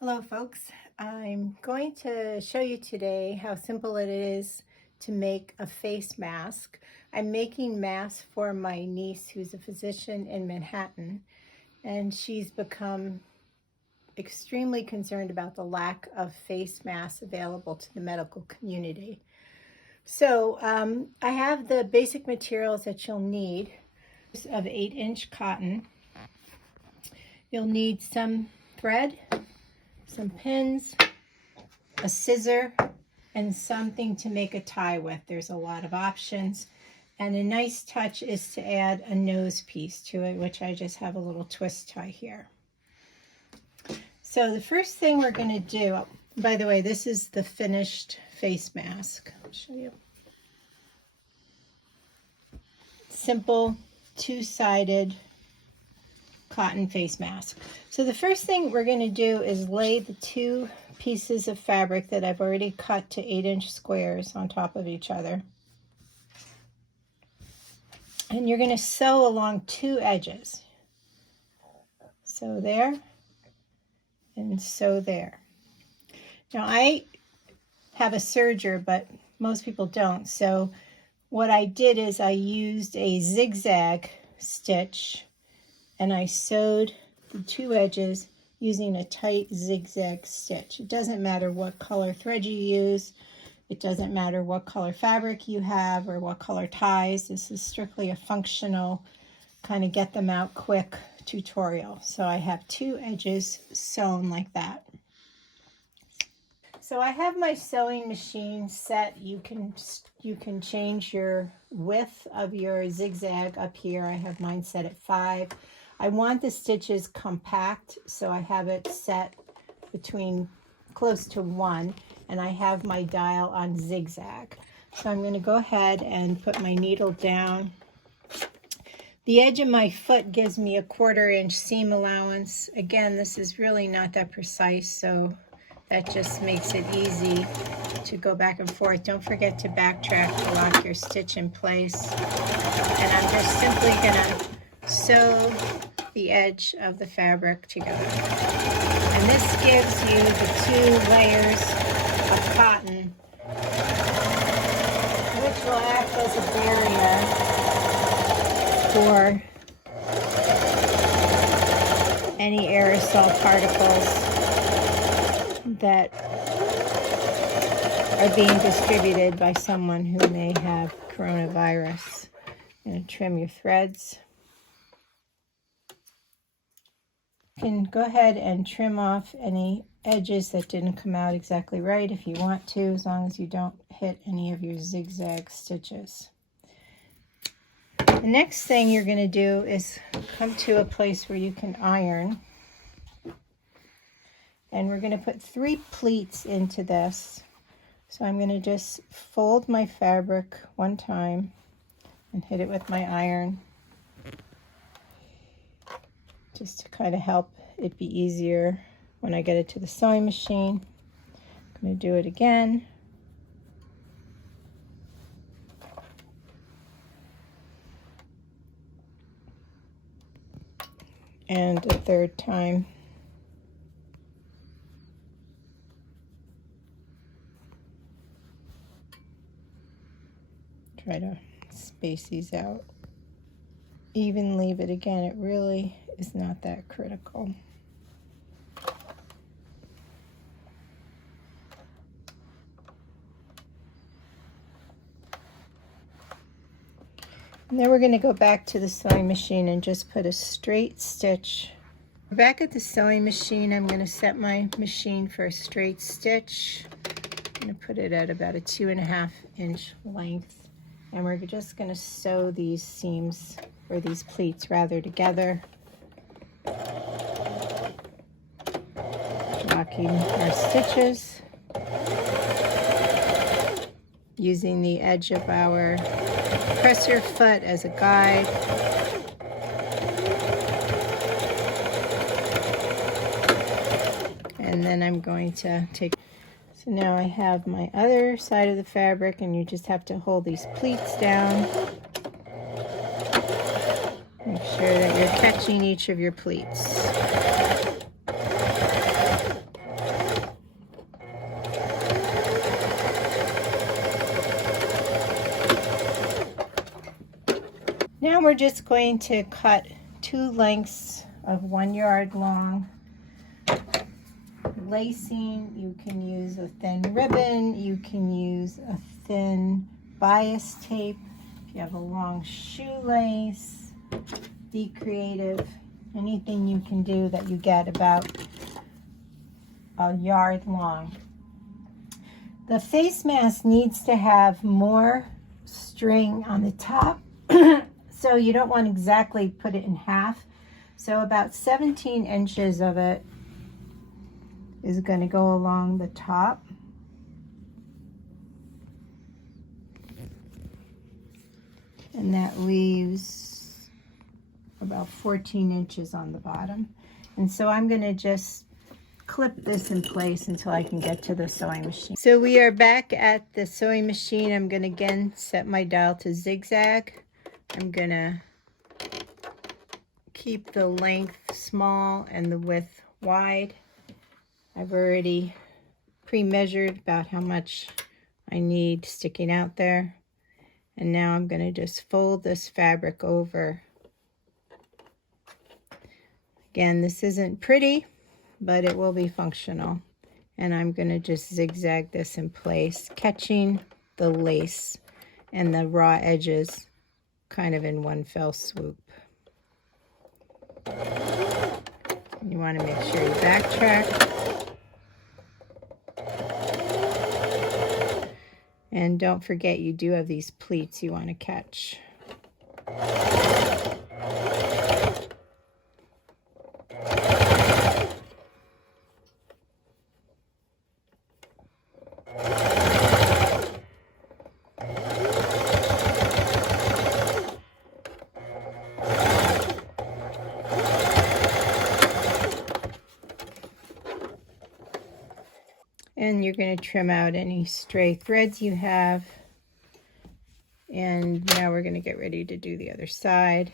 Hello folks, I'm going to show you today how simple it is to make a face mask. I'm making masks for my niece who's a physician in Manhattan, and she's become extremely concerned about the lack of face masks available to the medical community. So I have the basic materials that you'll need of 8-inch cotton. You'll need some thread, some pins, a scissor, and something to make a tie with. There's a lot of options. And a nice touch is to add a nose piece to it, which I just have a little twist tie here. So the first thing we're going to do, by the way, this is the finished face mask. I'll show you. Simple, two-sided cotton face mask. So the first thing we're going to do is lay the two pieces of fabric that I've already cut to 8-inch squares on top of each other. And you're going to sew along two edges. Sew there and sew there. Now I have a serger, but most people don't. So what I did is I used a zigzag stitch and I sewed the two edges using a tight zigzag stitch. It doesn't matter what color thread you use. It doesn't matter what color fabric you have or what color ties. This is strictly a functional kind of get them out quick tutorial. So I have two edges sewn like that. So I have my sewing machine set. You can change your width of your zigzag up here. I have mine set at 5. I want the stitches compact, so I have it set between close to 1, and I have my dial on zigzag. So I'm going to go ahead and put my needle down. The edge of my foot gives me a 1/4 inch seam allowance. Again, this is really not that precise, so that just makes it easy to go back and forth. Don't forget to backtrack to lock your stitch in place. And I'm just simply going to sew the edge of the fabric together. And this gives you the 2 layers of cotton, which will act as a barrier for any aerosol particles that are being distributed by someone who may have coronavirus. I'm going to trim your threads. You can go ahead and trim off any edges that didn't come out exactly right if you want to, as long as you don't hit any of your zigzag stitches. The next thing you're going to do is come to a place where you can iron. And we're going to put 3 pleats into this. So I'm going to just fold my fabric one time and hit it with my iron, just to kind of help it be easier when I get it to the sewing machine. I'm going to do it again. And a 3rd time. Try to space these out evenly, but again, it really is not that critical. And then we're going to go back to the sewing machine and just put a straight stitch. Back at the sewing machine, I'm going to set my machine for a straight stitch. I'm going to put it at about a 2.5 inch length. And we're just going to sew these seams, or these pleats rather, together. Locking our stitches. Using the edge of our presser foot as a guide. And then I'm going to take... So now I have my other side of the fabric, and you just have to hold these pleats down. Make sure that you're catching each of your pleats. Now we're just going to cut 2 lengths of 1 yard long lacing. You can use a thin ribbon, you can use a thin bias tape, if you have a long shoelace, be creative. Anything you can do that you get about a yard long. The face mask needs to have more string on the top, so you don't want to exactly put it in half. So about 17 inches of it is going to go along the top. And that leaves about 14 inches on the bottom. And so I'm going to just clip this in place until I can get to the sewing machine. So we are back at the sewing machine. I'm going to again set my dial to zigzag. I'm going to keep the length small and the width wide. I've already pre-measured about how much I need sticking out there. And now I'm going to just fold this fabric over. Again, this isn't pretty, but it will be functional. And I'm going to just zigzag this in place, catching the lace and the raw edges kind of in one fell swoop. You want to make sure you backtrack. And don't forget, you do have these pleats you want to catch. And you're going to trim out any stray threads you have. And now we're going to get ready to do the other side.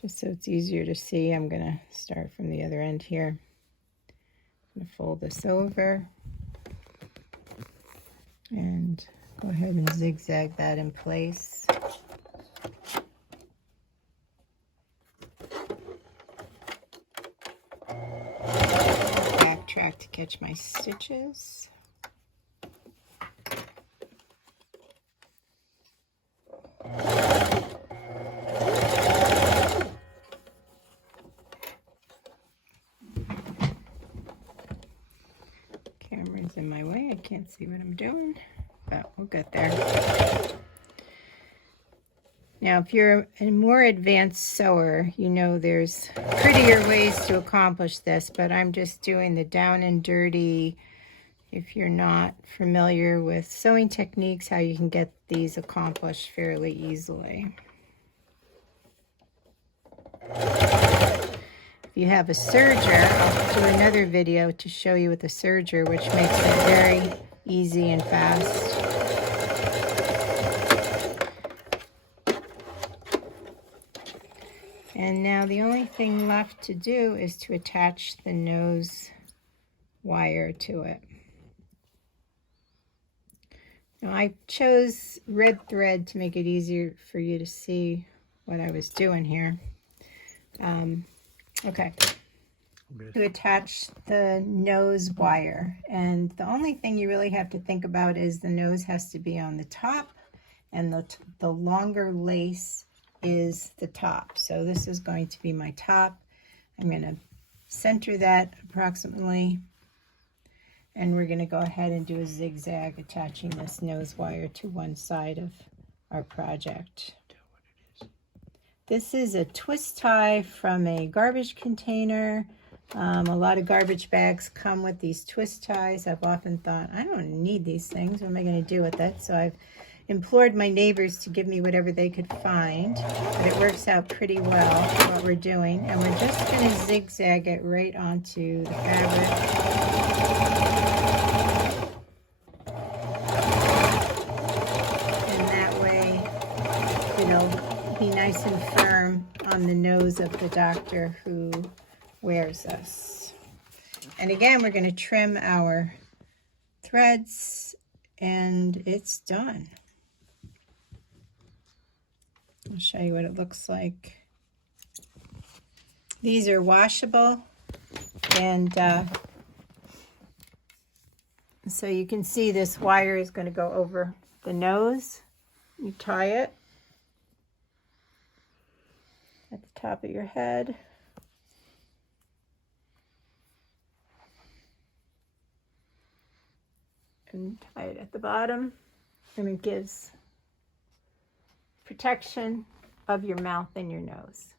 Just so it's easier to see, I'm going to start from the other end here. I'm going to fold this over and go ahead and zigzag that in place. Backtrack to catch my stitches. Camera's in my way, I can't see what I'm doing, but we'll get there. Now, if you're a more advanced sewer, you know there's prettier ways to accomplish this, but I'm just doing the down and dirty. If you're not familiar with sewing techniques, how you can get these accomplished fairly easily. If you have a serger, I'll do another video to show you with a serger, which makes it very easy and fast. And now the only thing left to do is to attach the nose wire to it. Now I chose red thread to make it easier for you to see what I was doing here. Okay, to attach the nose wire. And the only thing you really have to think about is the nose has to be on the top, and the longer lace is the top. So this is going to be my top. I'm going to center that approximately, and we're going to go ahead and do a zigzag attaching this nose wire to one side of our project. This is a twist tie from a garbage container. A lot of garbage bags come with these twist ties. I've often thought, I don't need these things. What am I going to do with it? So I've implored my neighbors to give me whatever they could find, but it works out pretty well for what we're doing. And we're just going to zigzag it right onto the fabric. And that way it'll be nice and firm on the nose of the doctor who wears us. And again, we're going to trim our threads and it's done. I'll show you what it looks like. These are washable, and so you can see this wire is going to go over the nose. You tie it at the top of your head. And tie it at the bottom, and it gives protection of your mouth and your nose.